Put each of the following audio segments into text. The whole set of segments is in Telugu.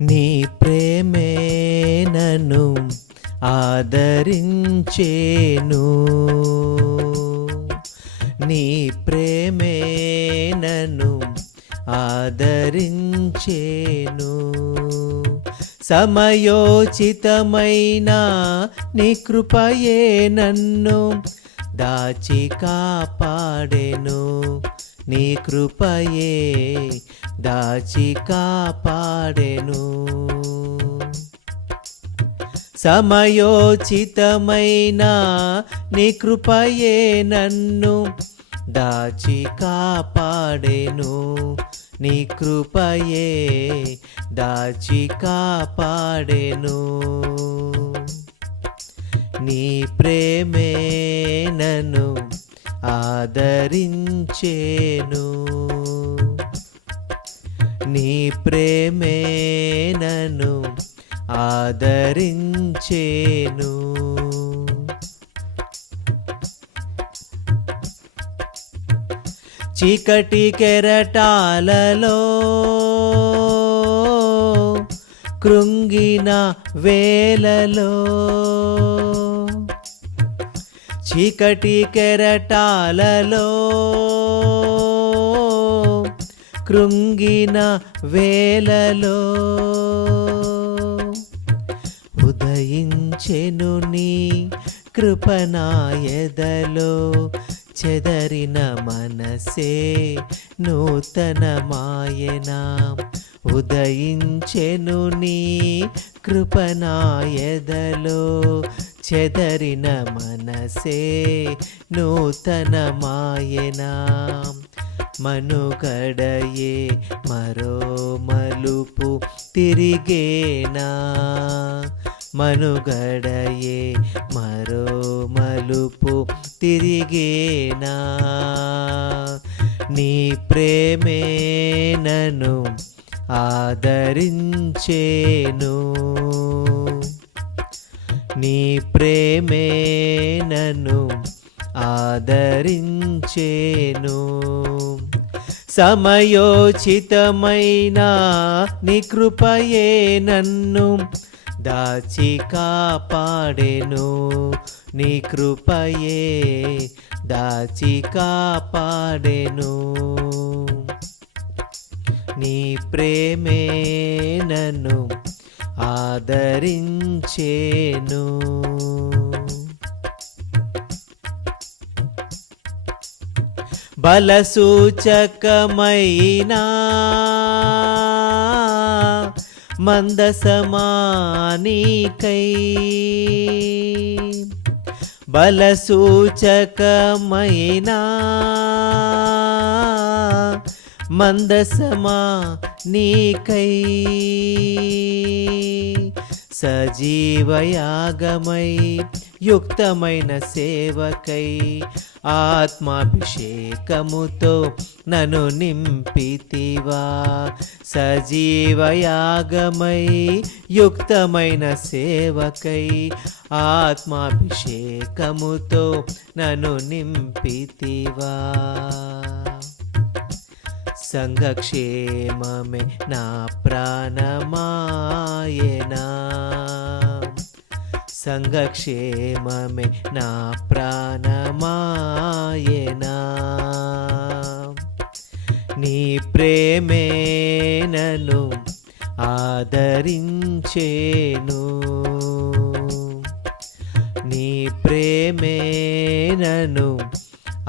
నీ ప్రేమే నన్ను ఆదరించేను. నీ ప్రేమే నన్ను ఆదరించేను. సమయోచితమైన నీ కృపయే నన్ను దాచి కాపాడెను. నీ కృపయే దాచి కాపాడెను. సమయోచితమైన నీ కృపయే నన్ను దాచి కాపాడెను. నీ కృపయే దాచి కాపాడెను. నీ ప్రేమే నన్ను ఆదరించేను. నీ ప్రేమే నన్ను ఆదరించేను. చీకటి కెరటాలలో కృంగిన వేలలో చీకటి కెరటాలలో కృంగిన వేలలో ఉదయించెను నీ కృపణాయదలో చెదరిన మనసే నూతన మాయనా ఉదయించెను నీ కృపనాయదలో చెదరిన మనసే నూతన మాయనా మనుగడయే మరో మలుపు తిరిగేనా? మనుగడయే మరో మలుపు తిరిగేనా? నీ ప్రేమే నను ఆదరించేను. నీ ప్రేమే నను ఆదరించేను. సమయోచితమైన నీ కృపయే నన్ను దాచి కాపాడెను. నీ కృపయే దాచి కాపాడెను. నీ ప్రేమే నన్ను ఆదరించేను. బలసూచకమైనా మందసమానికై బలసూచకమైనా మందసమా నీకై సజీవయాగమై యుక్తమైన సేవకై ఆత్మాభిషేకముతో నను నింపితివా. సజీవయాగమై యుక్తమైన సేవకై ఆత్మాభిషేకముతో నను నింపితివా. సంఘక్షేమమే నా ప్రాణమాయనా? సంఘక్షేమమే నా ప్రాణమాయనా? నీ ప్రేమే నన్ను ఆదరించేను. నీ ప్రేమే నన్ను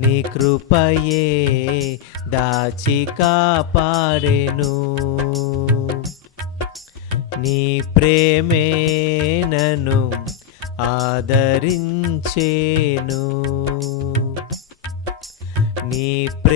నీ కృపయే దాచి కాపాడెను. నీ ప్రేమే నను ఆదరించేను. నీ ప్రే